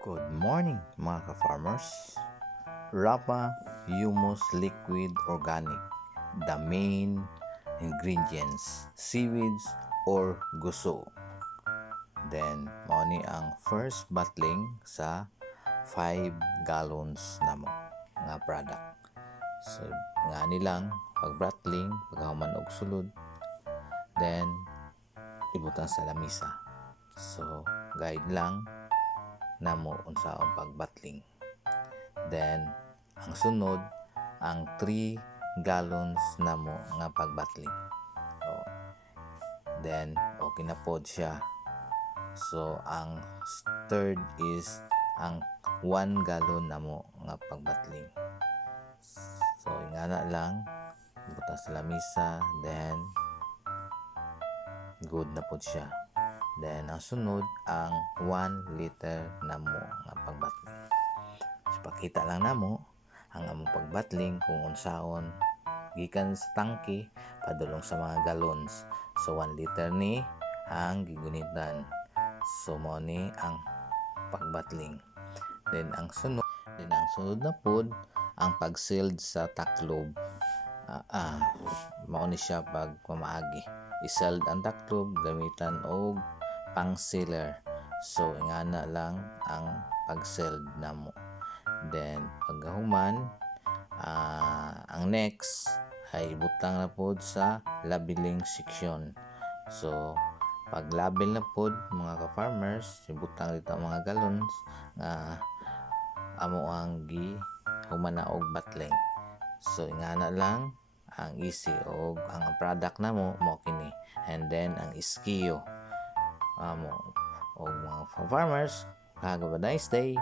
Good morning mga ka-farmers. Rapa Humus Liquid Organic, the main ingredients, seaweeds or guso. Then, mao ni ang first bottling sa 5 gallons namo nga product. So, nga nilang pag-bottling, pagkahuman og sulod, then ibutang sa lamisa. So, guide lang namo unsaon pag-bottling. Then, ang sunod, ang 3 gallons namo nga pag-bottling. Then, okay na pod siya. So, ang third is ang 1 gallon namo nga pag-bottling. So, ingana lang, butang sa lamisa, then good na pod siya. Then, ang sunod, ang 1 liter namo nga pag-bottling. So, pakita lang namo ang among pag-bottling kung unsaon gikan sa tangke padulong sa mga gallons. So, 1 liter ni ang gigunitan. So, mo ni ang pag-bottling. Then, ang sunod na pod, ang pag-sealed sa taklob. Mao ni siya pag pamaagi. I-sealed ang taklob gamitan og pang-sealer. So, ingana lang ang pag-sealed namo. Then, pagkahuman, ang next ay ibutang na pod sa labeling section. So, pag label na pod mga ka-farmers, ibutang dito ang mga gallons nga amo ang human na og bottling. So, ingana lang ang easy og ang product namo mo kini. And then ang SKU amo og mga farmers, have a nice day.